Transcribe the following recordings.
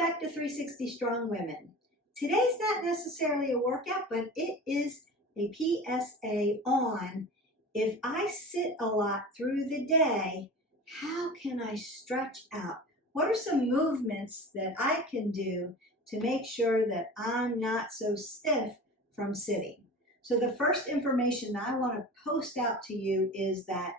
back to 360 Strong Women. Today's not necessarily a workout, but it is a PSA on if I sit a lot through the day, how can I stretch out? What are some movements that I can do to make sure that I'm not so stiff from sitting? So the first information I want to post out to you is that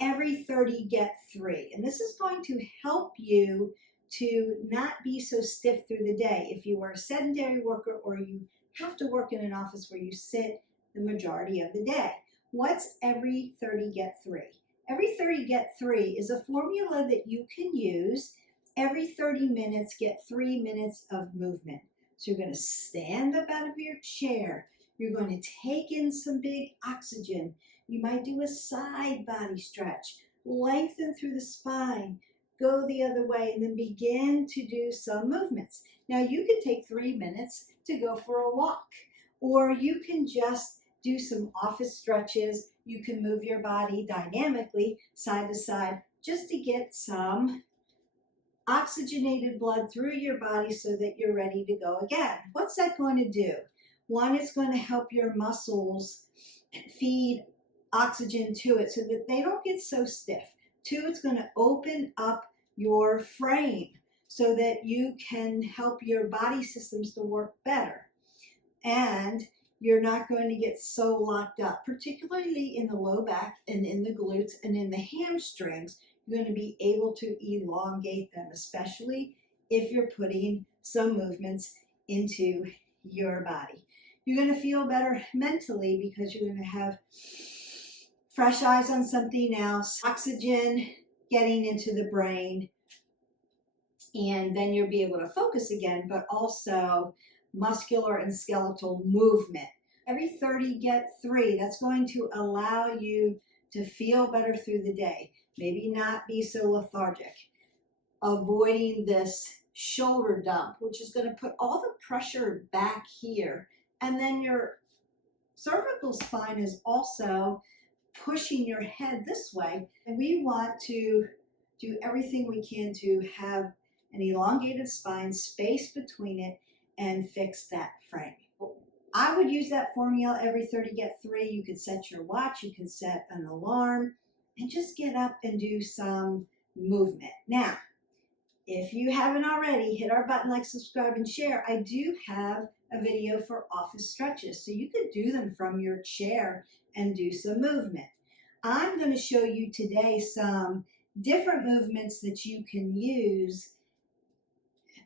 every 30 get 3. And this is going to help you to not be so stiff through the day. If you are a sedentary worker or you have to work in an office where you sit the majority of the day. What's every 30 get 3? Every 30 get 3 is a formula that you can use. Every 30 minutes, get 3 minutes of movement. So you're going to stand up out of your chair. You're going to take in some big oxygen. You might do a side body stretch, lengthen through the spine, go the other way, and then begin to do some movements. Now you can take 3 minutes to go for a walk, or you can just do some office stretches. You can move your body dynamically side to side just to get some oxygenated blood through your body so that you're ready to go again. What's that going to do? One, it's going to help your muscles feed oxygen to it so that they don't get so stiff. 2, it's going to open up your frame so that you can help your body systems to work better. And you're not going to get so locked up, particularly in the low back and in the glutes and in the hamstrings. You're going to be able to elongate them, especially if you're putting some movements into your body. You're going to feel better mentally because you're going to have fresh eyes on something else, oxygen getting into the brain, and then you'll be able to focus again, but also muscular and skeletal movement. Every 30 get 3, that's going to allow you to feel better through the day. Maybe not be so lethargic. Avoiding this shoulder dump, which is going to put all the pressure back here. And then your cervical spine is also pushing your head this way. And we want to do everything we can to have an elongated spine, space between it, and fix that frame. I would use that formula every 30 get 3. You could set your watch, you can set an alarm, and just get up and do some movement. Now, if you haven't already, hit our button, like, subscribe, and share. I do have a video for office stretches, so you could do them from your chair and do some movement. I'm going to show you today some different movements that you can use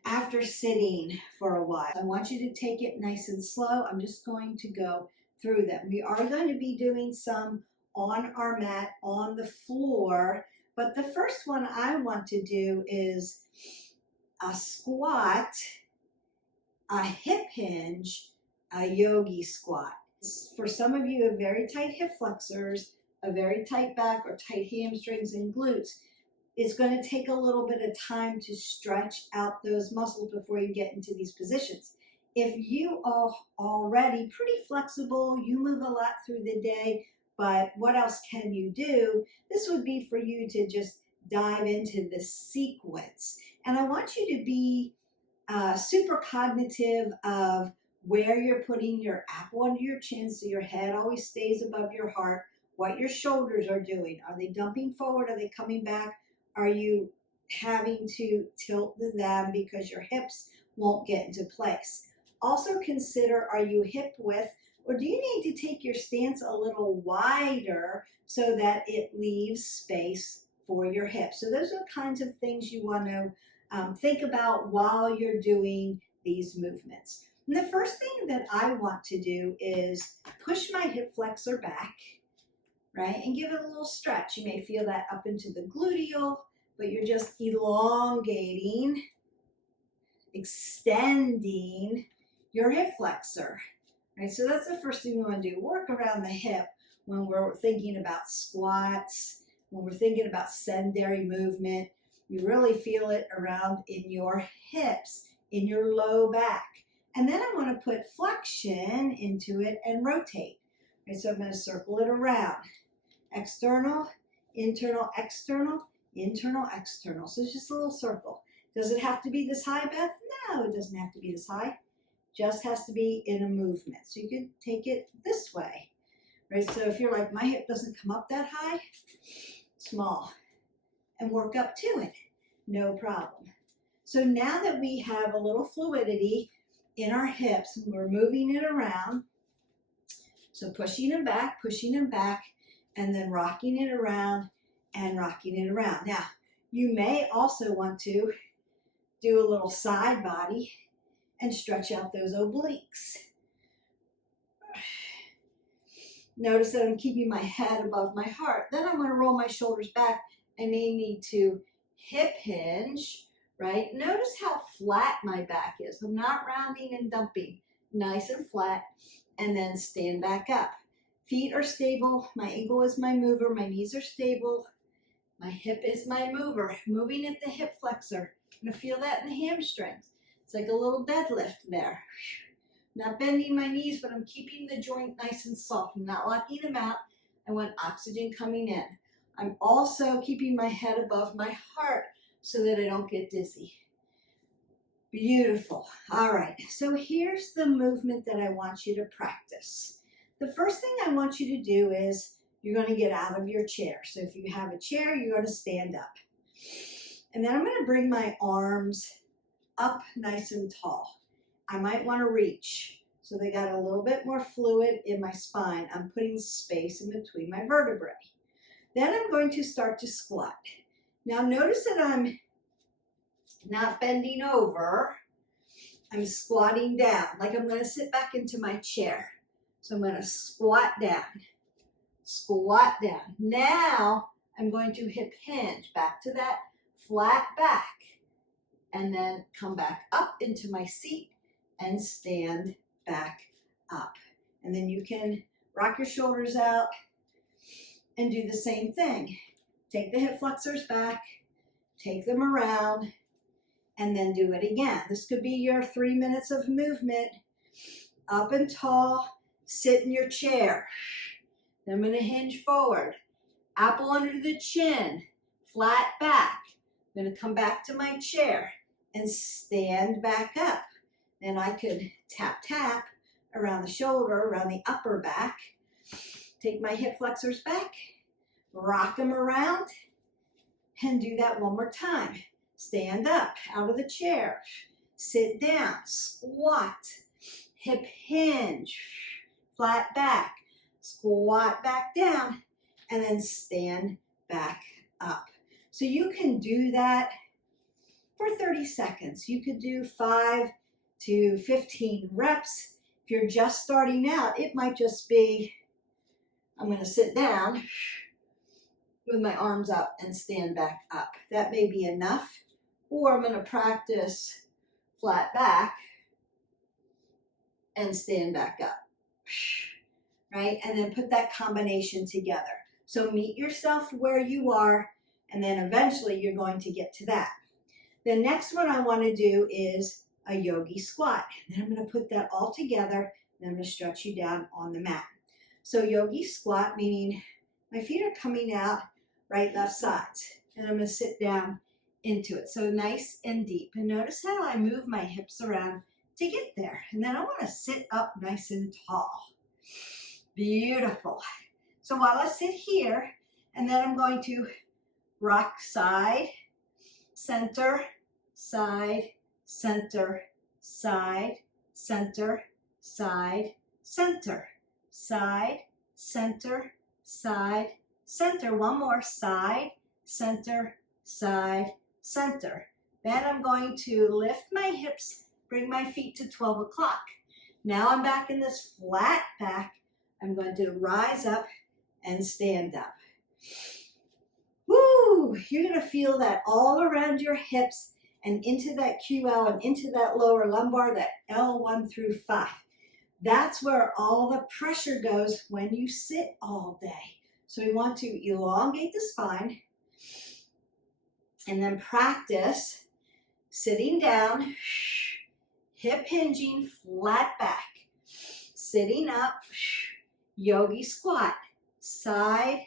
after sitting for a while. I want you to take it nice and slow. I'm just going to go through them. We are going to be doing some on our mat, on the floor, but the first one I want to do is a squat, a hip hinge, a yogi squat. For some of you have very tight hip flexors, a very tight back, or tight hamstrings and glutes. It's going to take a little bit of time to stretch out those muscles before you get into these positions. If you are already pretty flexible, you move a lot through the day, but what else can you do? This would be for you to just dive into the sequence. And I want you to be super cognitive of where you're putting your apple under your chin so your head always stays above your heart, what your shoulders are doing. Are they dumping forward? Are they coming back? Are you having to tilt them because your hips won't get into place? Also consider, are you hip width, or do you need to take your stance a little wider so that it leaves space for your hips? So those are kinds of things you want to think about while you're doing these movements. And the first thing that I want to do is push my hip flexor back, right, and give it a little stretch. You may feel that up into the gluteal, but you're just elongating, extending your hip flexor, right? So that's the first thing we want to do. Work around the hip when we're thinking about squats, when we're thinking about sedentary movement. You really feel it around in your hips, in your low back. And then I want to put flexion into it and rotate. Right, so I'm going to circle it around. External, internal, external, internal, external. So it's just a little circle. Does it have to be this high, Beth? No, it doesn't have to be this high. Just has to be in a movement. So you could take it this way, right? So if you're like, my hip doesn't come up that high, small, and work up to it, no problem. So now that we have a little fluidity in our hips, we're moving it around. So pushing them back, and then rocking it around and rocking it around. Now, you may also want to do a little side body and stretch out those obliques. Notice that I'm keeping my head above my heart. Then I'm going to roll my shoulders back. I may need to hip hinge, right? Notice how flat my back is. I'm not rounding and dumping. Nice and flat. And then stand back up. Feet are stable. My ankle is my mover. My knees are stable. My hip is my mover. Moving at the hip flexor. I'm going to feel that in the hamstrings. It's like a little deadlift there. Not bending my knees, but I'm keeping the joint nice and soft. I'm not locking them out. I want oxygen coming in. I'm also keeping my head above my heart so that I don't get dizzy. Beautiful. All right, so here's the movement that I want you to practice. The first thing I want you to do is you're going to get out of your chair. So if you have a chair, you're going to stand up. And then I'm going to bring my arms up nice and tall. I might want to reach. So they got a little bit more fluid in my spine. I'm putting space in between my vertebrae. Then I'm going to start to squat. Now notice that I'm not bending over. I'm squatting down, like I'm going to sit back into my chair. So I'm going to squat down, squat down. Now I'm going to hip hinge back to that flat back and then come back up into my seat and stand back up. And then you can rock your shoulders out and do the same thing. Take the hip flexors back, take them around, and then do it again. This could be your 3 minutes of movement. Up and tall, sit in your chair. Then I'm going to hinge forward. Apple under the chin, flat back. I'm going to come back to my chair and stand back up. Then I could tap, tap around the shoulder, around the upper back. Take my hip flexors back, rock them around, and do that one more time. Stand up out of the chair, sit down, squat, hip hinge, flat back, squat back down, and then stand back up. So you can do that for 30 seconds. You could do 5 to 15 reps. If you're just starting out, it might just be, I'm going to sit down with my arms up and stand back up. That may be enough. Or I'm going to practice flat back and stand back up. Right? And then put that combination together. So meet yourself where you are, and then eventually you're going to get to that. The next one I want to do is a yogi squat. And then I'm going to put that all together, and I'm going to stretch you down on the mat. So yogi squat, meaning my feet are coming out right, left sides. And I'm going to sit down into it. So nice and deep. And notice how I move my hips around to get there. And then I want to sit up nice and tall. Beautiful. So while I sit here, and then I'm going to rock side, center, side, center, side, center, side, center, side, center, side, center. One more, side, center, side, center. Then I'm going to lift my hips, bring my feet to 12 o'clock. Now I'm back in this flat back. I'm going to rise up and stand up. Woo! You're going to feel that all around your hips and into that QL and into that lower lumbar, that L1 through 5. That's where all the pressure goes when you sit all day. So we want to elongate the spine and then practice sitting down, hip hinging, flat back, sitting up, yogi squat, side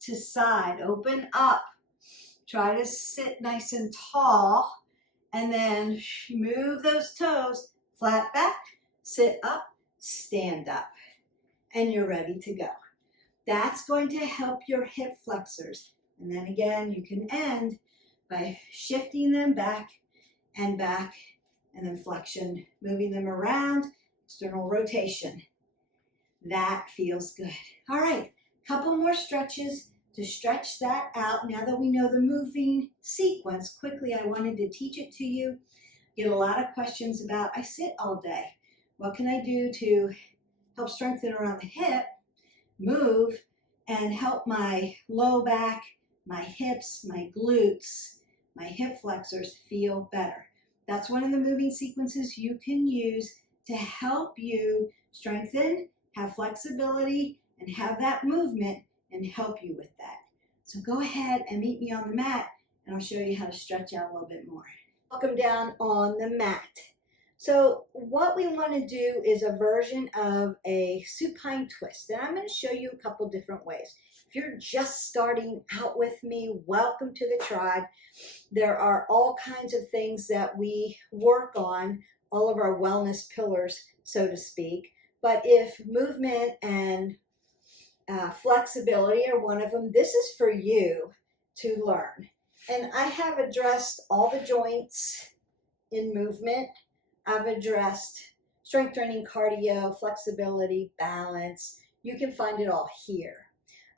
to side, open up. Try to sit nice and tall And then move those toes, flat back, sit up, stand up, and you're ready to go. That's going to help your hip flexors. And then again, you can end by shifting them back, and then flexion, moving them around, external rotation. That feels good. All right, couple more stretches to stretch that out. Now that we know the moving sequence, quickly I wanted to teach it to you. Get a lot of questions about, I sit all day. What can I do to help strengthen around the hip, move, and help my low back, my hips, my glutes, my hip flexors feel better? That's one of the moving sequences you can use to help you strengthen, have flexibility, and have that movement and help you with that. So go ahead and meet me on the mat and I'll show you how to stretch out a little bit more. Welcome down on the mat. So what we want to do is a version of a supine twist, and I'm going to show you a couple different ways. If you're just starting out with me, welcome to the tribe. There are all kinds of things that we work on, all of our wellness pillars, so to speak. But if movement and flexibility are one of them, this is for you to learn. And I have addressed all the joints in movement. I've addressed strength training, cardio, flexibility, balance. You can find it all here.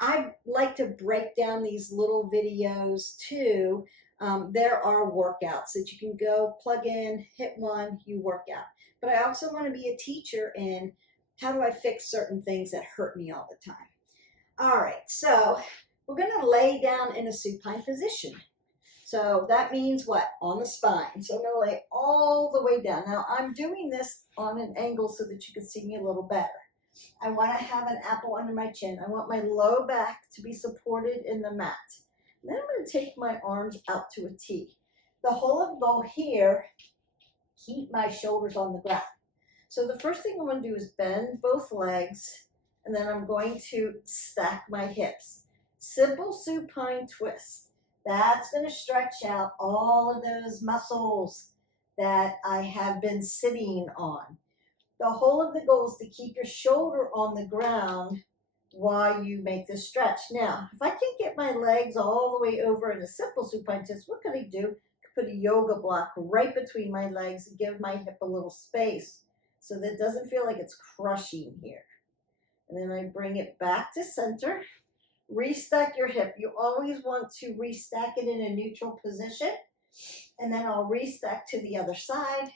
I like to break down these little videos too. There are workouts that you can go plug in, hit one, you work out. But I also want to be a teacher in how do I fix certain things that hurt me all the time. All right, so we're going to lay down in a supine position. So that means what? On the spine. So I'm going to lay all the way down. Now I'm doing this on an angle so that you can see me a little better. I want to have an apple under my chin. I want my low back to be supported in the mat. And then I'm going to take my arms out to a T. The whole of the goal here, keep my shoulders on the ground. So the first thing I'm going to do is bend both legs, and then I'm going to stack my hips. Simple supine twist. That's going to stretch out all of those muscles that I have been sitting on. The whole of the goal is to keep your shoulder on the ground while you make this stretch. Now, if I can't get my legs all the way over in a simple supine twist, what could I do? I could put a yoga block right between my legs and give my hip a little space so that it doesn't feel like it's crushing here. And then I bring it back to center. Restack your hip. You always want to restack it in a neutral position. And then I'll restack to the other side.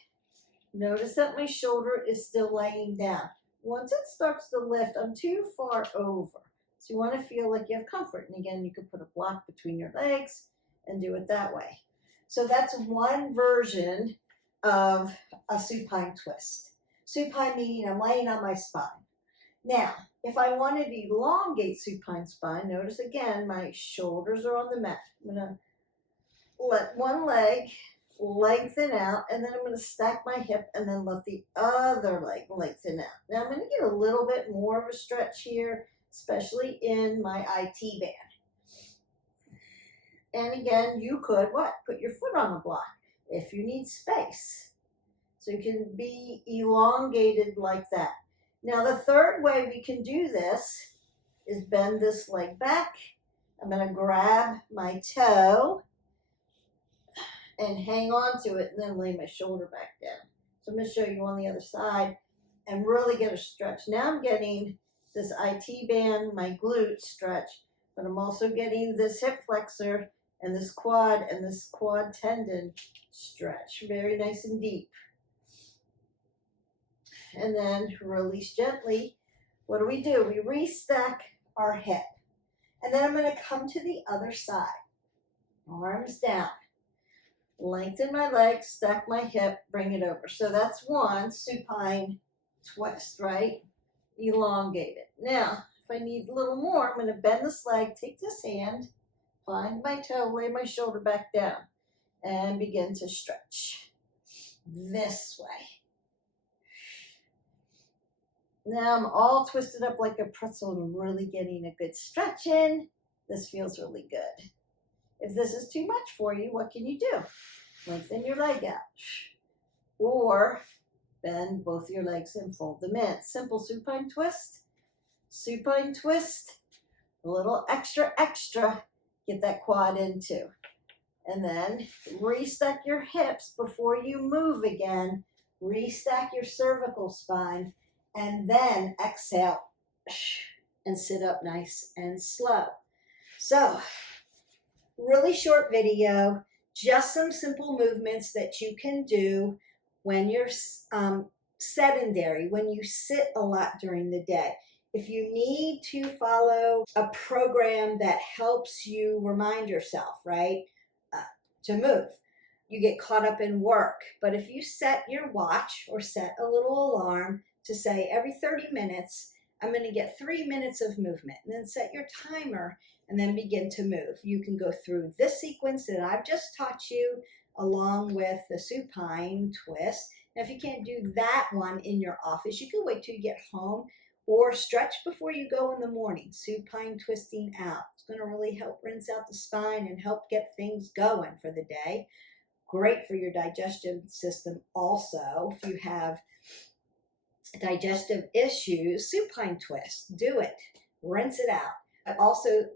Notice that my shoulder is still laying down. Once it starts to lift, I'm too far over. So you want to feel like you have comfort. And again, you could put a block between your legs and do it that way. So that's one version of a supine twist. Supine meaning I'm laying on my spine. Now, if I wanted to elongate supine spine, notice again, my shoulders are on the mat. I'm going to let one leg lengthen out, and then I'm going to stack my hip and then let the other leg lengthen out. Now, I'm going to get a little bit more of a stretch here, especially in my IT band. And again, you could, what? Put your foot on the block if you need space. So you can be elongated like that. Now, the third way we can do this is bend this leg back. I'm going to grab my toe and hang on to it and then lay my shoulder back down. So I'm going to show you on the other side and really get a stretch. Now I'm getting this IT band, my glute stretch, but I'm also getting this hip flexor and this quad tendon stretch. Very nice and deep. And then release gently. What do? We restack our hip. And then I'm going to come to the other side. Arms down. Lengthen my legs, stack my hip, bring it over. So that's one supine twist, right? Elongate it. Now, if I need a little more, I'm going to bend this leg, take this hand, find my toe, lay my shoulder back down, and begin to stretch this way. Now I'm all twisted up like a pretzel and really getting a good stretch in. This feels really good. If this is too much for you, what can you do? Lengthen your leg out. Or bend both your legs and fold them in. Simple supine twist. Supine twist. A little extra, extra. Get that quad in too. And then restack your hips before you move again. Restack your cervical spine. And then exhale and sit up nice and slow. So, really short video, just some simple movements that you can do when you're sedentary, when you sit a lot during the day. If you need to follow a program that helps you remind yourself, right, to move, you get caught up in work. But if you set your watch or set a little alarm to say every 30 minutes, I'm going to get 3 minutes of movement, and then set your timer and then begin to move. You can go through this sequence that I've just taught you along with the supine twist. Now, if you can't do that one in your office, you can wait till you get home or stretch before you go in the morning. Supine twisting out. It's going to really help rinse out the spine and help get things going for the day. Great for your digestive system also. If you have digestive issues, supine twist, do it. Rinse it out. But also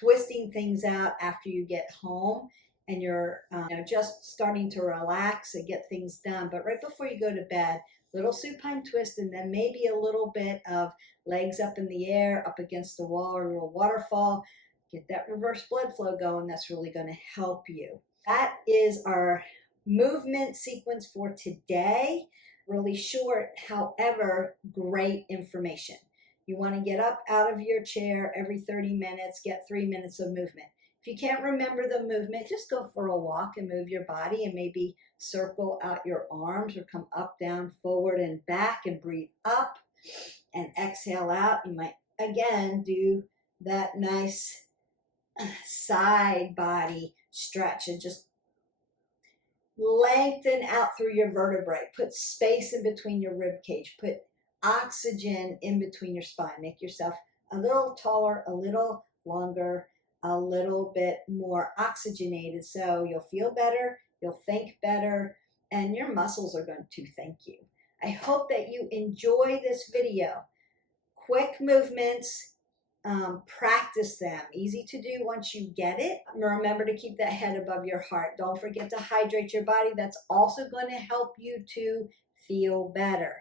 twisting things out after you get home and you're just starting to relax and get things done. But right before you go to bed, little supine twist, and then maybe a little bit of legs up in the air, up against the wall, or a little waterfall. Get that reverse blood flow going. That's really going to help you. That is our movement sequence for today. Really short, however, great information. You want to get up out of your chair every 30 minutes, get 3 minutes of movement. If you can't remember the movement, just go for a walk and move your body, and maybe circle out your arms or come up, down, forward, and back, and breathe up and exhale out. You might again do that nice side body stretch and just lengthen out through your vertebrae. Put space in between your rib cage. Put oxygen in between your spine. Make yourself a little taller, a little longer, a little bit more oxygenated, so you'll feel better, you'll think better, and your muscles are going to thank you. I hope that you enjoy this video. Quick movements, practice them. Easy to do once you get it. Remember to keep that head above your heart. Don't forget to hydrate your body. That's also going to help you to feel better.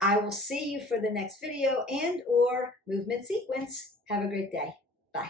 I will see you for the next video and or movement sequence. Have a great day. Bye.